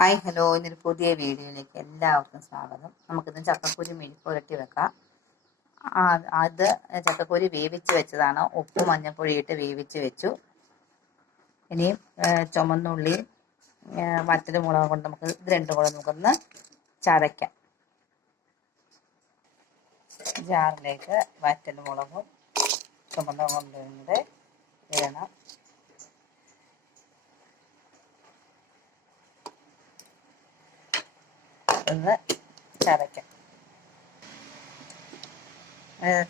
Hi hello ഇന്നൊരു പുതിയ വീഡിയോയിലേക്ക് എല്ലാവർക്കും സ്വാഗതം. നമുക്കിന്ന് ചക്കക്കുരു മെഴുക്കുരട്ടി വെക്കാം. അത് ചക്കക്കുരു വേവിച്ച് വെച്ചതാണ്. ഉപ്പ് മഞ്ഞൾപ്പൊടി ഇട്ട് വേവിച്ച് വെച്ചു. ഇനി ചുമന്നുള്ളി മറ്റൊരു മുളക് കൊണ്ട് നമുക്ക് ഇത് രണ്ടും കൂടെ നമുക്കൊന്ന് ചതയ്ക്കാം. ജാറിലേക്ക് വറ്റൽ മുളകും ചുമന്ന കൊണ്ടുവന്നത് ഇടണം ഒന്ന് ചതയ്ക്കാം.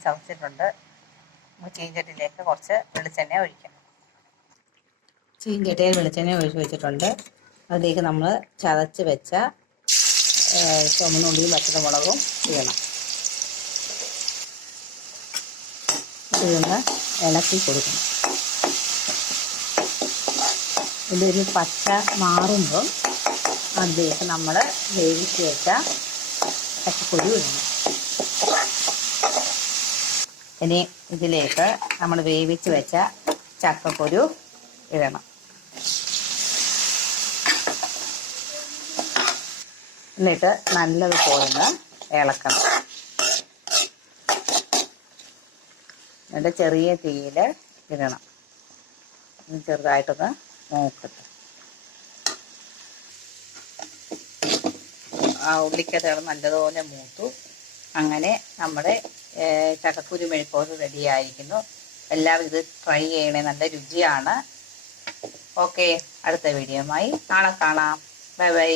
ചതച്ചിട്ടുണ്ട്. നമുക്ക് ചീഞ്ചട്ടിയിലേക്ക് കുറച്ച് വെളിച്ചെണ്ണ ഒഴിക്കണം ചീഞ്ചട്ടിയിൽ വെളിച്ചെണ്ണ ഒഴിച്ച് വെച്ചിട്ടുണ്ട്. അതിലേക്ക് നമ്മൾ ചതച്ച് വെച്ച ചുമന്നുള്ളിയും പച്ചമുളകും ഇടണം. ഇതൊന്ന് ഇളക്കി കൊടുക്കണം. ഇതൊരു പച്ച മാറുമ്പോൾ അതിലേക്ക് നമ്മൾ വേവിച്ച് വെച്ച ഇടണം. ഇനി ഇതിലേക്ക് നമ്മൾ വേവിച്ച് വെച്ച ചക്കപ്പൊരു ഇടണം. എന്നിട്ട് നല്ലതുപോലെ ഇളക്കണം. എന്നിട്ട് ചെറിയ തീയിൽ ഇടണം. ചെറുതായിട്ടൊന്ന് നോക്കട്ടെ ആ ഉള്ളിക്കഥകൾ നല്ലതുപോലെ മൂത്തു. അങ്ങനെ നമ്മുടെ ചക്കക്കുരു മെഴുക്കോട് റെഡി ആയിരിക്കുന്നു എല്ലാവരും ഇത് ട്രൈ ചെയ്യണേ. നല്ല രുചിയാണ്. ഓക്കെ അടുത്ത വീഡിയോയുമായി നാളെ കാണാം. Bye bye.